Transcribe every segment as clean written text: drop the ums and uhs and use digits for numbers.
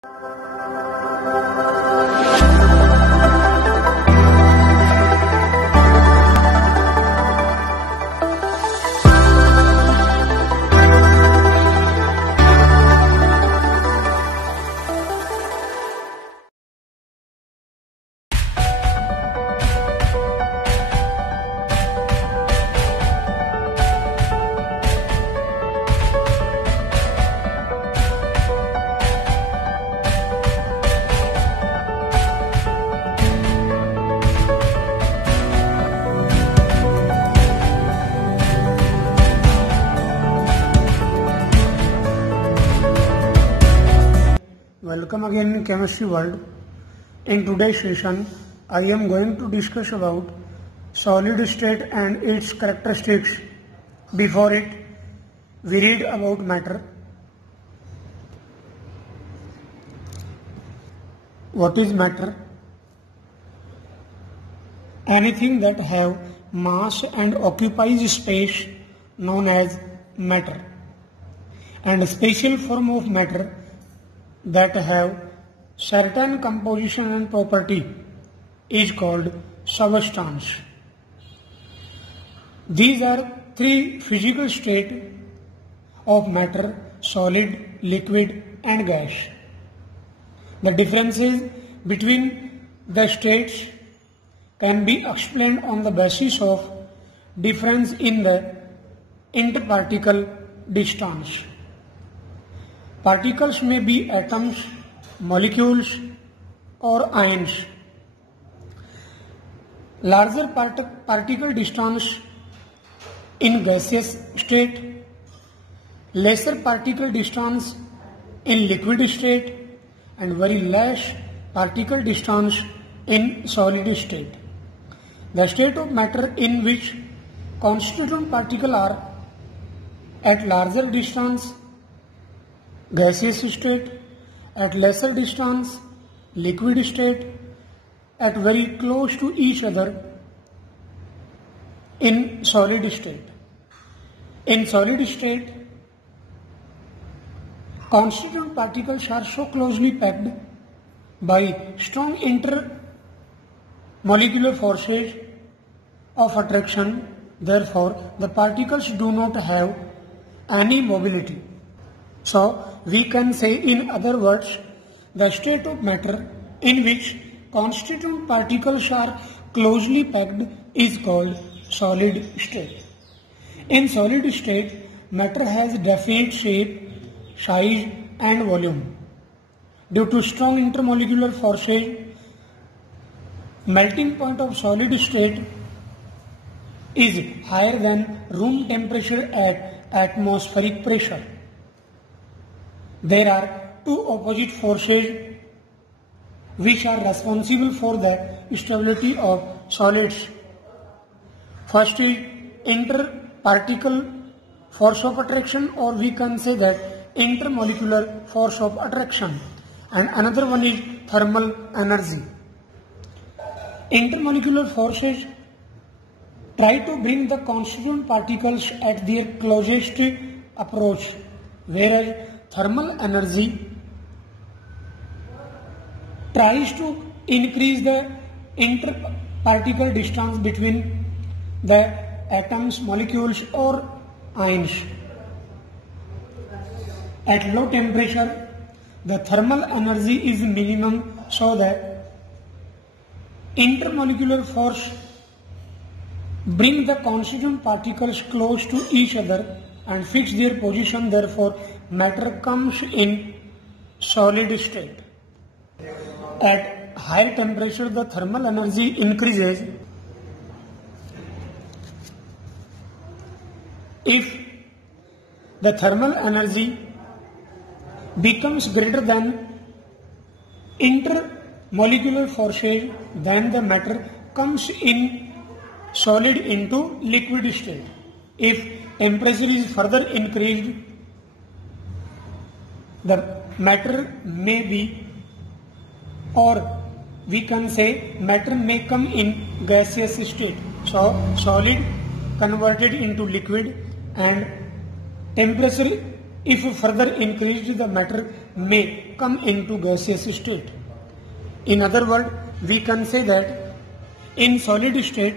Welcome again in Chemistry World. In today's session, I am going to discuss about solid state and its characteristics. Before it, we read about matter. What is matter? Anything that have mass and occupies space known as matter, and a special form of matter that have certain composition and property is called substance. These are three physical states of matter: solid, liquid and gas. The differences between the states can be explained on the basis of difference in the interparticle distance. Particles may be atoms, molecules or ions. Larger particle distance in gaseous state, lesser particle distance in liquid state and very less particle distance in solid state. The state of matter in which constituent particles are at larger distance, gaseous state; at lesser distance, liquid state; at very close to each other, in solid state. In solid state, constituent particles are so closely packed by strong intermolecular forces of attraction, therefore the particles do not have any mobility. So, we can say, in other words, the state of matter in which constituent particles are closely packed is called solid state. In solid state, matter has definite shape, size and volume. Due to strong intermolecular forces, melting point of solid state is higher than room temperature at atmospheric pressure. There are two opposite forces which are responsible for the stability of solids. First is interparticle force of attraction, or we can say that intermolecular force of attraction, and another one is thermal energy. Intermolecular forces try to bring the constituent particles at their closest approach, whereas thermal energy tries to increase the interparticle distance between the atoms, molecules or ions. At low temperature, the thermal energy is minimum, so that intermolecular force bring the constituent particles close to each other and fix their position. Therefore, matter comes in solid state. At higher temperature, the thermal energy increases. If the thermal energy becomes greater than intermolecular forces, then the matter comes in solid into liquid state. If temperature is further increased, the matter may be, or we can say matter may come in gaseous state. So solid converted into liquid, and temperature if further increased, the matter may come into gaseous state. In other words, we can say that in solid state,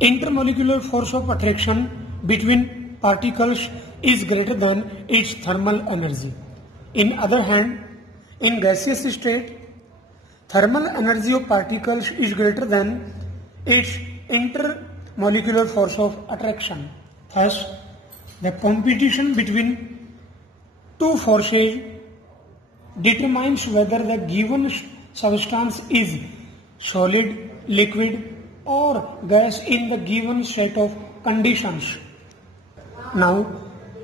intermolecular force of attraction between particles is greater than its thermal energy. In other hand, in gaseous state, thermal energy of particles is greater than its intermolecular force of attraction. Thus, the competition between two forces determines whether the given substance is solid, liquid, or gas in the given set of conditions. Now,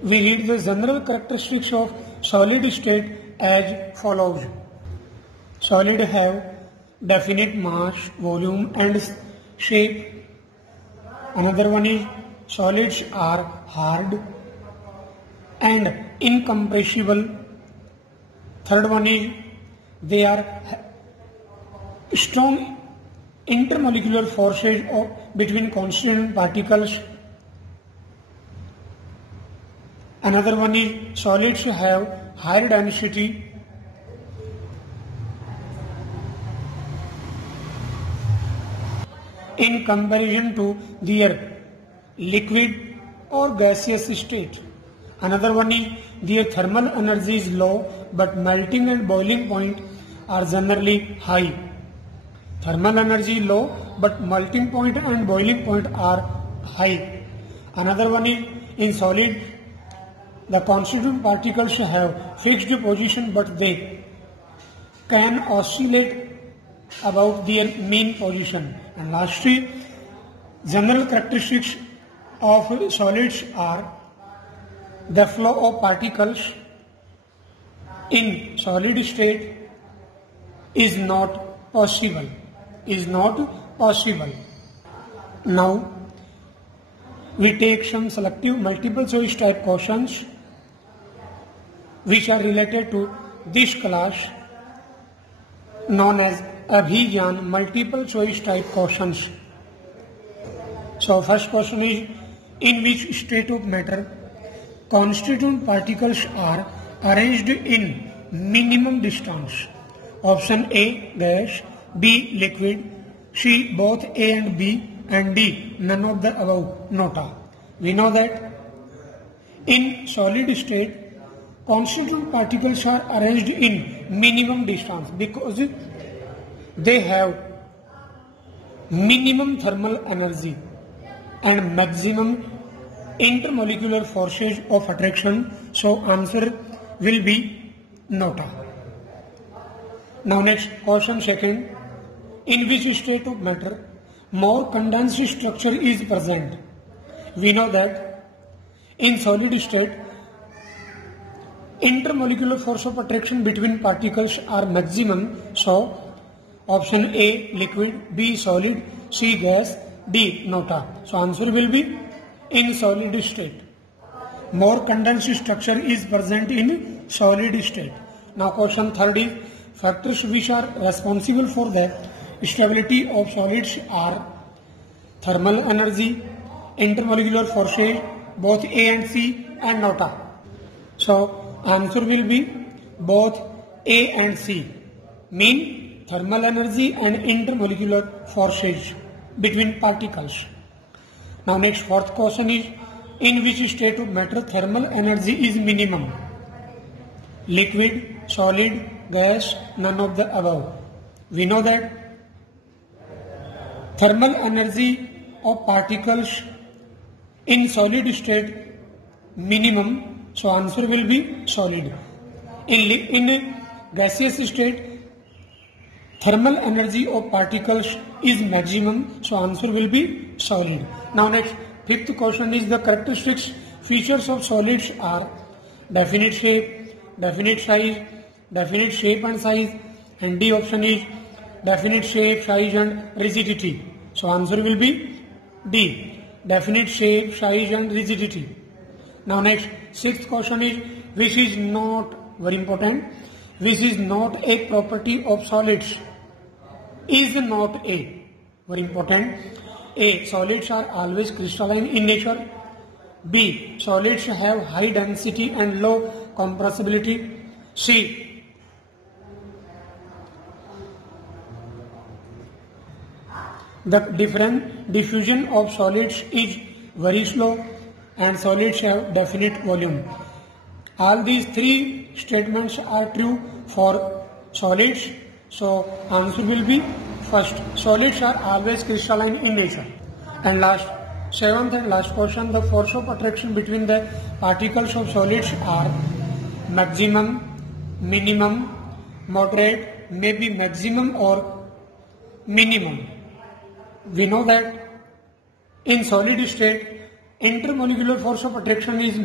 we read the general characteristics of solid state as follows. Solid have definite mass, volume and shape. Another one is solids are hard and incompressible. Third one is they are strong intermolecular forces between constituent particles. Another one is solids have higher density. In comparison to their liquid or gaseous state. Another one is their thermal energy is low but melting and boiling point are generally high. Thermal energy low but melting point and boiling point are high. Another one is in solid the constituent particles have fixed position but they can oscillate about their mean position. And lastly, general characteristics of solids are the flow of particles in solid state is not possible. Now, we take some selective multiple choice type questions which are related to this class known as Abhijaan multiple choice type questions. So first question is, in which state of matter constituent particles are arranged in minimum distance? Option A gas, B liquid, C both A and B, and D none of the above. Nota. We know that in solid state constituent particles are arranged in minimum distance because they have minimum thermal energy and maximum intermolecular forces of attraction. So answer will be nota. Now next question second. In which state of matter more condensed structure is present? We know that in solid state intermolecular force of attraction between particles are maximum. So option A liquid, B solid, C gas, D nota. So answer will be in solid state. More condensed structure is present in solid state. Now question third is, factors which are responsible for the stability of solids are thermal energy, intermolecular forces, both A and C, and nota. So answer will be both A and C, mean thermal energy and intermolecular forces between particles. Now next fourth question is, in which state of matter thermal energy is minimum? Liquid, solid, gas, none of the above. We know that thermal energy of particles in solid state minimum, so answer will be solid. In gaseous state thermal energy of particles is maximum, so answer will be solid. Now next fifth question is, the characteristics features of solids are definite shape, definite size, definite shape and size, and D option is definite shape, size and rigidity. So answer will be D, definite shape, size and rigidity. Now next sixth question is, which is not, very important, which is not a property of solids? Is not a, very important. A, solids are always crystalline in nature. B, solids have high density and low compressibility. C. The diffusion of solids is very slow and solids have definite volume. All these three statements are true for solids. So answer will be first. Solids are always crystalline in nature. And last, seventh and last question, the force of attraction between the particles of solids are maximum, minimum, moderate, maybe maximum or minimum. We know that in solid state, intermolecular force of attraction is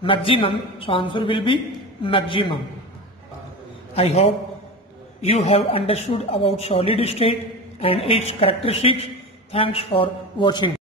maximum, so answer will be maximum. I hope you have understood about solid state and its characteristics. Thanks for watching.